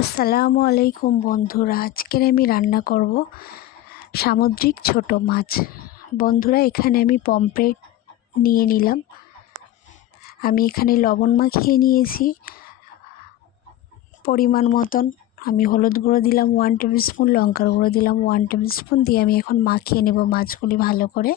আসসালামু আলাইকুম বন্ধুরা, আজকের আমি রান্না করব সামুদ্রিক ছোট মাছ। বন্ধুরা, এখানে আমি পমফ্রেট নিয়ে নিলাম। আমি এখানে লবণ মাখিয়ে নিয়েছি পরিমাণ মতন। আমি হলুদ গুঁড়ো দিলাম 1 টেবিল স্পুন, লঙ্কার গুঁড়ো দিলাম 1 টেবিল স্পুন দিয়ে আমি এখন মাখিয়ে নেব মাছগুলি ভালো করে।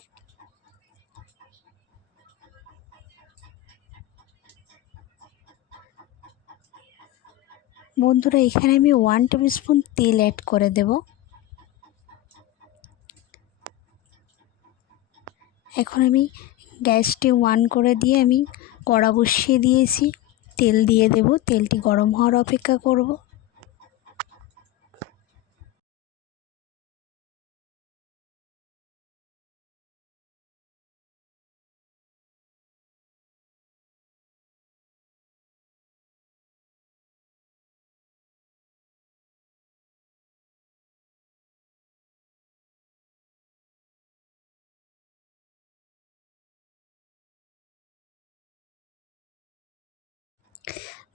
বন্ধুরা, এখানে আমি 1 টেবিল স্পুন তেল অ্যাড করে দেব। এখন আমি গ্যাসটি অন করে দিয়ে আমি কড়া বসিয়ে দিয়েছি। তেল দিয়ে দেব, তেলটি গরম হওয়ার অপেক্ষা করব।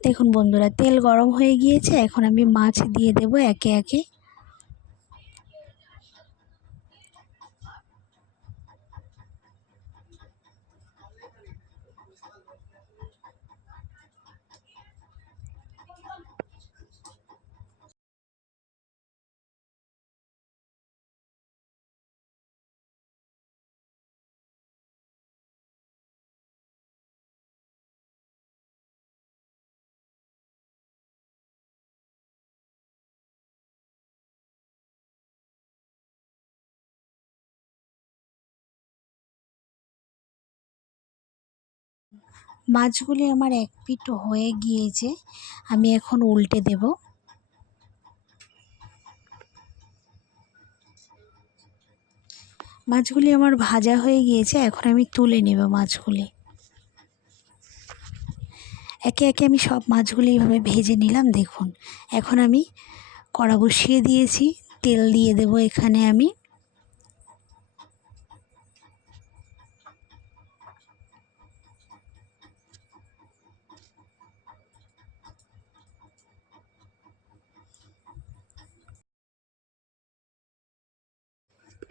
দেখুন বন্ধুরা, তেল গরম হয়ে গিয়েছে। এখন আমি মাছ দিয়ে দেব একে একে। মাছগুলি আমার এক পিঠ হয়ে গিয়েছে, আমি এখন উল্টে দেব। মাছগুলি আমার ভাজা হয়ে গিয়েছে, এখন আমি তুলে নেব মাছগুলি। একে একে আমি সব মাছগুলি এইভাবে ভেজে নিলাম। দেখুন, এখন আমি কড়া বসিয়ে দিয়েছি, তেল দিয়ে দেব এখানে আমি।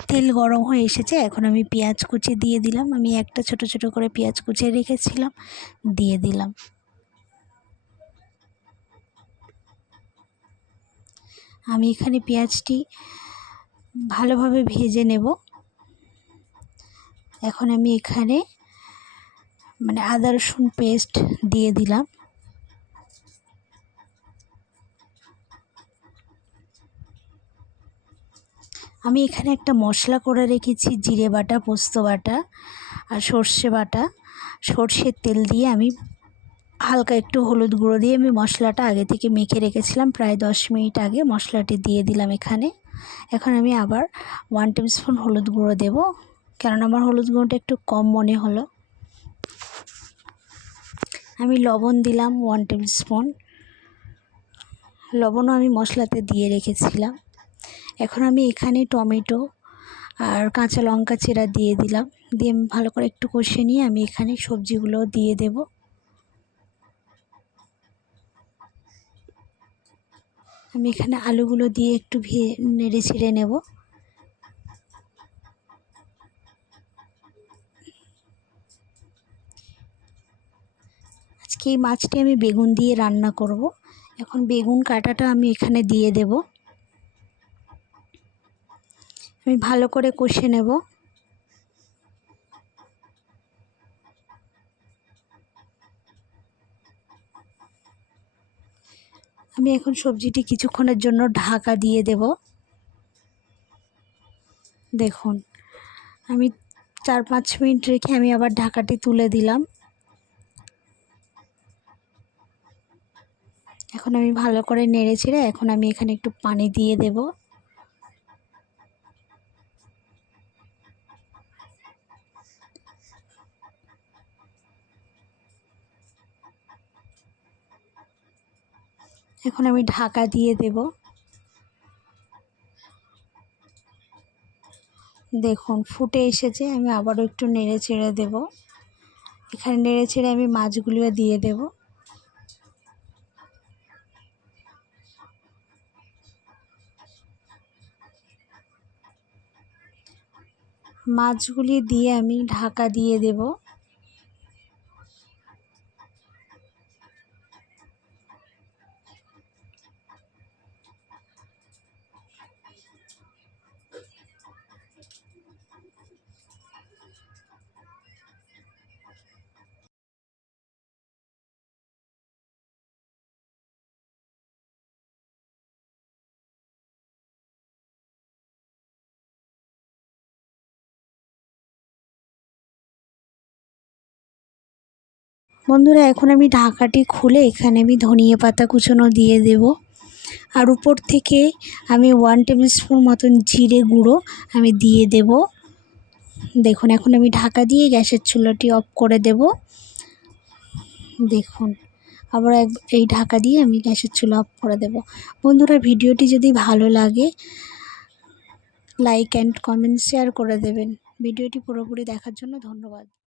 তেল গরম হয়ে এসেছে, এখন আমি পেঁয়াজ কুচি দিয়ে দিলাম। আমি একটা ছোট ছোট করে পেঁয়াজ কুচিয়ে রেখেছিলাম, দিয়ে দিলাম। আমি এখানে পেঁয়াজটি ভালোভাবে ভেজে নেব। এখন আমি এখানে আদা রসুন পেস্ট দিয়ে দিলাম। আমি এখানে একটা মশলা করে রেখেছি, জিরে বাটা, পোস্ত বাটা আর সর্ষে বাটা। সর্ষের তেল দিয়ে আমি হালকা একটু হলুদ গুঁড়ো দিয়ে আমি মশলাটা আগে থেকে মেখে রেখেছিলাম, প্রায় 10 মিনিট আগে মশলাটি দিয়ে দিলাম এখানে। এখন আমি আবার 1 টেবিল স্পুন হলুদ গুঁড়ো দেব, কারণ আমার হলুদ গুঁড়োটা একটু কম মনে হলো। আমি লবণ দিলাম 1 টেবিল স্পুন, লবণও আমি মশলাতে দিয়ে রেখেছিলাম। এখন আমি এখানে টমেটো আর কাঁচা লঙ্কা চেরা দিয়ে দিলাম, দিয়ে ভালো করে একটু কষিয়ে নিয়ে আমি এখানে সবজিগুলো দিয়ে দেব। আমি এখানে আলুগুলো দিয়ে একটু নেড়ে ছেড়ে নেব। আজকে এই মাছটি আমি বেগুন দিয়ে রান্না করব। এখন বেগুন কাটাটা আমি এখানে দিয়ে দেব। আমি ভালো করে কষে নেব। আমি এখন সবজিটি কিছুক্ষণের জন্য ঢাকা দিয়ে দেব। দেখুন, আমি 4-5 মিনিট রেখে আমি আবার ঢাকাটি তুলে দিলাম। এখন আমি ভালো করে নেড়ে ছেড়ে এখন আমি এখানে একটু পানি দিয়ে দেব। এখন আমি ঢাকা দিয়ে দেব। দেখুন, ফুটে এসেছে, আমি আবারও একটু নেড়ে ছেড়ে দেব। এখানে নেড়ে ছেড়ে আমি মাছগুলিও দিয়ে দেব। মাছগুলি দিয়ে আমি ঢাকা দিয়ে দেব। বন্ধুরা, এখন আমি ঢাকাটি খুলে এখানে আমি ধনিয়া পাতা কুচোনো দিয়ে দেব। আর উপর থেকে আমি 1 টেবিল স্পুন মতন জিরে গুঁড়ো আমি দিয়ে দেব। দেখুন, এখন আমি ঢাকা দিয়ে গ্যাসের চুলাটি অফ করে দেব। দেখুন, আবার এই ঢাকা দিয়ে আমি গ্যাসের চুলা অফ করে দেব। বন্ধুরা, ভিডিওটি যদি ভালো লাগে লাইক অ্যান্ড কমেন্ট শেয়ার করে দেবেন। ভিডিওটি পুরোপুরি দেখার জন্য ধন্যবাদ।